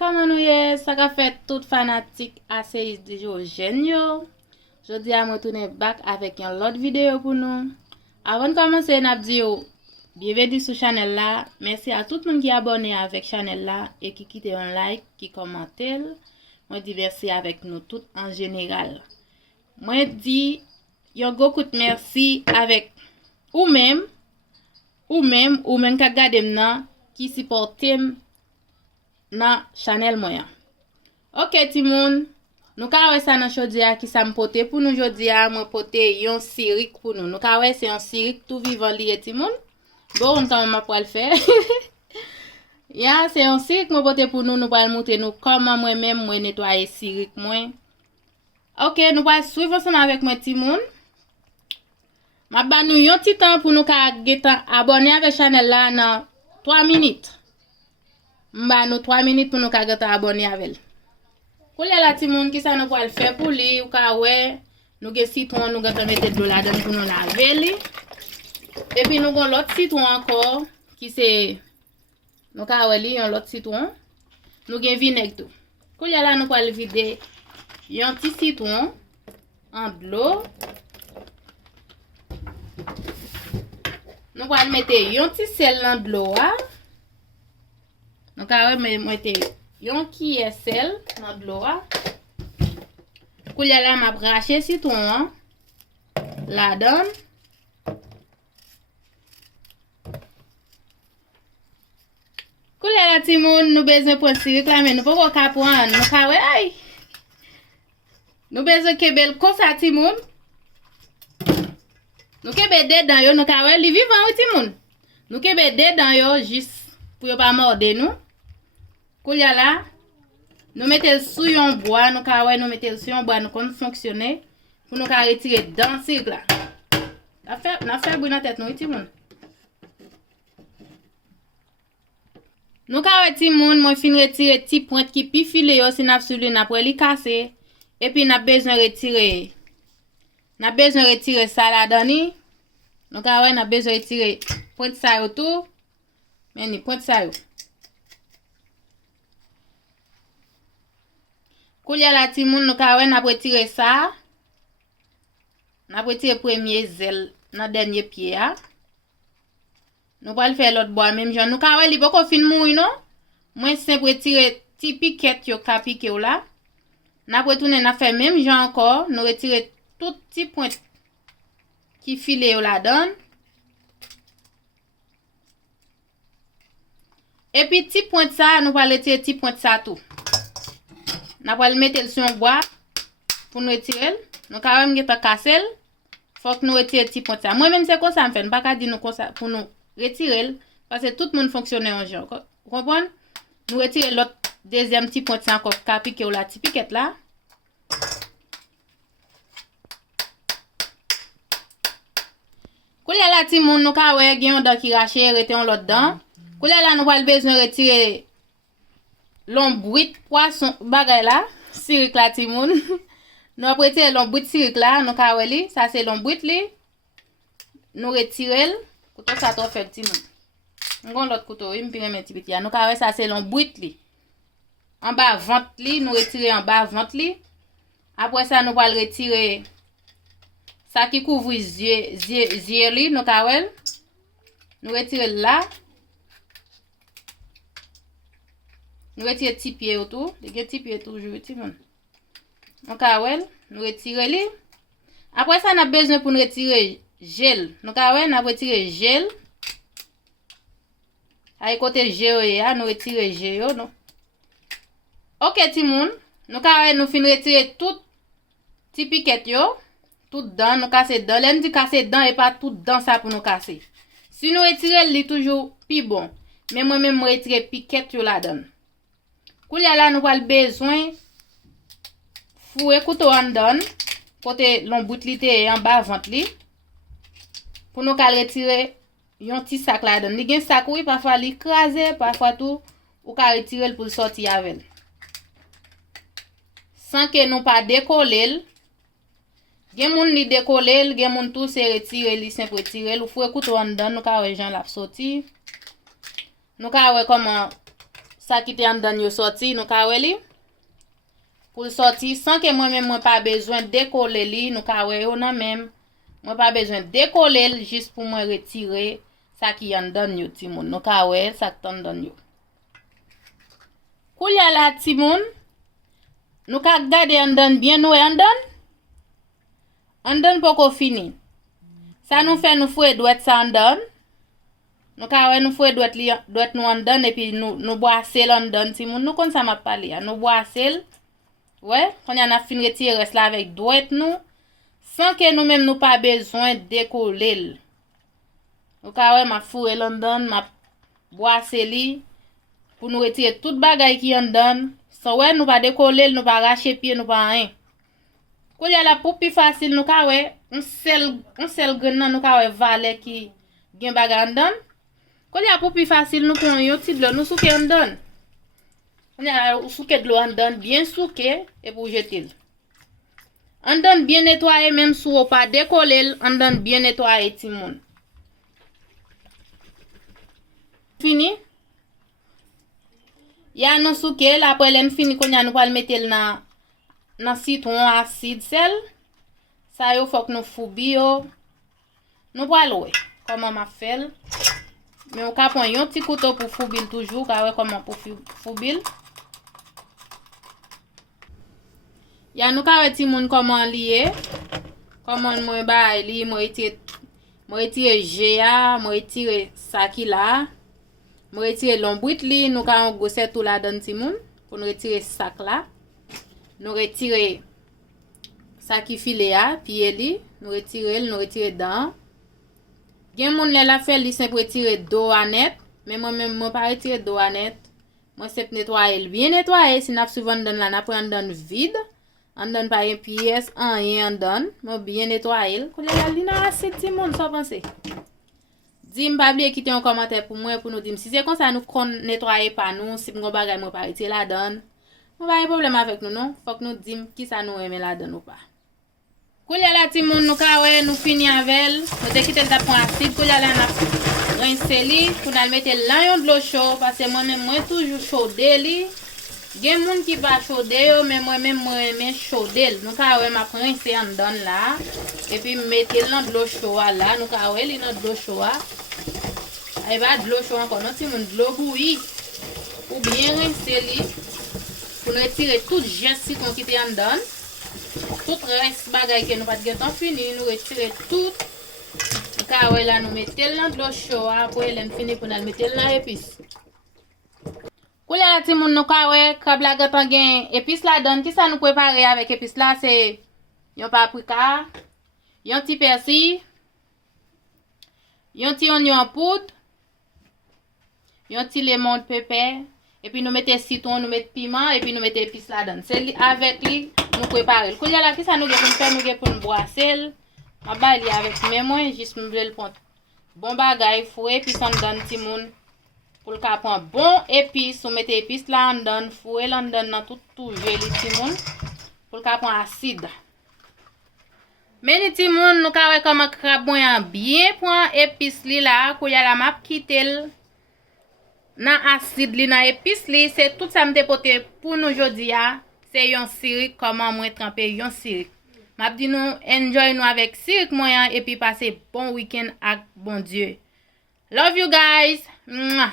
Comment nous y ça a fait tout fanatique assez de Jeunes yo. Je dis à moi tourner back avec une autre vidéo pour nous. Avant de commencer, n'a dit bienvenue sur channel là. Merci à tout le monde qui est abonné avec channel là et qui quitte un like, qui commente. Moi dis merci avec nous tout en général. Moi dis yon beaucoup de merci avec ou même qui gade m'nan qui supporte nan channel moyen. OK Timoun, nous ka wè ça nan chodia qui ça m'pote pour nous jodia, moi pote yon sirik pour nous. Nous ka wè c'est un sirik tout vivant li Timoun. Bon, on quand même pas le faire. Ya, c'est un sirik moi pote pour nous va montrer nous comment moi-même moi nettoyer sirik moi. OK, nous va suivre ensemble avec moi Timoun. Ma ba nou yon ti temps pour nous ka getan abonner avec channel là dans 3 minutes. Mba nou 3 minutes pour nous ka getan abonner avec. Kou li la ti moun ki sa nou va le faire pour li ou ka wè nou ge citron nou getan mette de la dedans pour nous laver li. Et puis nous gon l'autre citron encore qui c'est nou ka wè li yon l'autre citron. Nou gen vinaigre tout. Kou li la nou va le vider yon ti citron en de l'eau. Nous allons mettre un petit sel dans de l'eau. Nous allons mettre un cuillère sel dans de l'eau. Pour y aller, m'a braché citron. La donne. Pour y aller, Timon, nous besoin de sirik là, mais nous pas qu'on prendre. Nous allons, nous besoin de bel comme ça, Timon. Nous kebe dedans yo, nous ka wè li vivant ou ti moun. Nous kebe dedans yo juste pour yo pas mordre nous. Kouya là, nous mettons sous yon bois, nous ka wè nous mettons sous yon bois nous kon fonctionner pour nous ka retirer dans sirik là. Na fait bruit dans tête nous ti moun. Nous ka wè ti moun, moi fin retirer ti pointe qui pi filé yo si n'a souli n'a pour li casser et puis n'a besoin retirer ça la donne. Donc on a besoin retirer pointe ça autour. Mais ni pointe ça yo. Kouya la ti moun nous ka n'a retirer ça. N'a retirer premier zèle dans dernier pied a. Nous va le faire l'autre bois même genre nous ka li pas fin mourir non. Moi simple retirer ti piquette yo ka piqué là. N'a retourner n'a fait même genre encore, nous retirer tout petit point qui filé ou la donne. Et puis petit point ça, nous allons retirer petit point ça tout. Nous allons le mettre sur un bois pour nous retirer. Nous quand même pas casser. Faut que nous retirions petit point ça. Moi même c'est comme ça me fait, pas qu'à dire nous comme ça pour nous retirer parce que tout le monde fonctionne en genre. Vous comprenez? Nous retirer l'autre deuxième petit point ça encore ka piqué ou la petite piquette là. Koulia la ti moun nou ka wè gen yon dan ki rache rete yon lot dan. Koulia la nou wal besoin retirer l'embouit poisson bagay la, sirik la ti moun. Nou ap retirer l'embouit sirik la, nou ka wè li, ça c'est l'embouit li. Nou retirer couteau ça trop fait ti moun. Ngon l'autre couteau, il me pire men ti petit ya. Nou ka wè ça c'est l'embouit li. En bas ventre li, nous retirer en bas ventre li. Après ça nous wal retirer ça qui couvre yeux li nou ka wèl. Nous retirer là. Nous retirer ti pied autour, les ti pied toujours ti moun. Nou ka wèl, nous retirer li. Après ça n'a besoin pour nous retirer gel. Nou ka wèl, n'a retirer gel. Ay côté gel ya, nous retirer gel yo non. OK ti moun, nou ka wèl nous fin retirer tout ti piquette yo. Tout dedans, nous casser dedans. L'aime dit casser dedans et pas tout dedans ça pour nous casser. Si nous retirer li toujours pi bon. Mais moi même retirer piquette yo la donne. Koulia là nous avons besoin fouer couteau en donne côté l'embout li te en bas ventre li pour nous cal retirer yon petit sac la donne. Li gen sac oui parfois li craser, parfois tout ou ka retirer pour sortir avec. Sans que nous pas décoller. Gen moun li décoller, gen moun tout se retirer li simple retirer, ou fouet couteau en dedans, nous ka wè jan la sorti. Nous ka wè comment ça qui te en dan yo sorti, nous ka wè li. Pour le sortir sans que moi-même moi pas besoin décoller li, nous ka wè yo nan même. Moi pas besoin décoller juste pour moi retirer ça qui en dan yo ti moun. Nou ka wè ça qui en dan yo. Kou ya la ti moun, nou ka gade en dan bien nou en dan. En dan poko fini. Ça nous fait nous fouet doit ça en dan. Nou ka wè nous fouet doit nous en dan et puis nous boisser en dan ti moun. Nou kon ça m'a parlé, nous boisser. Ouais, on y en a fini retirer reste là avec doit nous sans que nous-mêmes nous pas besoin décoller. Nou ka wè m'a fouet en dan, m'a boisser li pour nous retirer tout bagay qui en dan. So ouais, nous pas décoller, nous pas racher pied, nous pas rien. Kou y a la pou pi facile nous ka wè, on sel gren nan nous ka wè valet qui gen bagay en dan. Kou y a pou pi facile nous kon yon ti de l'eau nous souke en dan. On y a souke de l'eau en dan bien souke et pour jeter. En dan bien nettoyer même si ou pas décoller, en dan bien nettoyer ti moun. Fini? Ya nou souke, après l'en fini qu'on y a nous pral mettre nan citron acide sel. Ça yo faut que nous foubi yo. Nous pral wè comment m'a fait. Mais on ka prend yon petit couteau pour foubil toujours, ka wè comment pour foubil. Ya nou ka wè ti moun comment lié. Comment moi ba li moi retire GA, moi retire ça qui là. Moi retire l'ombrit li, nous ka on gosse tout la dan ti moun pour nous retirer sac là. Nous retirer ça qui filet a, pied li, nous retirer dan. Gen moun la fait li simple retirer dos net, mais moi-même moi pas retirer dos net. Moi c'est nettoyer bien nettoyer, si n'a souvent dan la n'a prendre dan vide. On donne pas une pièce, rien donne, moi bien nettoyer. Ko la li na acide ti moun, ça penser. Dis m'pa oublier quitter un commentaire pour moi pour nous dire si c'est comme ça nous kon nettoyer pas nous, si m'gon bagay moi pas retirer la donne. On pas un problème avec nous non, faut que nous dim qui ça nous aimer la donne ou pas. Kou la ti moun nou ka wè nous fini avec, nous te quitter ta prend acide, kou la na rincer li, pour nous mettre là yon de l'eau chaud parce que moi même moi toujours chaudé li. Gen moun qui va chauder yo, mais moi-même moi aime chauder. Nous ka wè m'a rincer en donne là et puis mettre dans de l'eau chaude là, nous ka wè li dans de l'eau chaude. Ay ba de l'eau chaude encore, non ti moun de l'eau bouillie. Ou bien rincer li pour nous retirer tout geste qu'on qui en donne. Tout reste bagay que nous pas de temps fini, nous retirer tout. Nous ka wè là nous mettre dans de l'eau chaude après l'en fini pour nous mettre dans épice. Kou la ti moun nou ka wè, krab la gatan gen épice la donne, qui ça nous préparer avec épice là, c'est yon paprika, yon ti persil, yon ti oignon en poudre, yon ti lemon de pépé, et puis nous mettons citron, nous mettons piment, et puis nous mettons épice la donne. C'est avec lui, nous préparer. Kou la qui ça nous gen pour faire, nous gen pour nous brasser. Ma ba li avec mes moins, juste me le prendre. Bon bagay fouet, puis ça nous donne ti moun. Pour le cas prendre bon épice, on mettez épice là en donne, fouet là en donne dans tout joli ti moun. Pour le cas prendre acide. Mais les ti moun nous ka wè comme crabe bien prend épice li là, ko ya la map kitel. Nan acide li nan épice li, c'est tout ça m'te pote pour nous jodi a, c'est yon sirik comment moi tremper yon sirik. M'a dit nous enjoy nous avec sirik moyen et puis passer bon week-end avec bon Dieu. Love you guys. Mwah.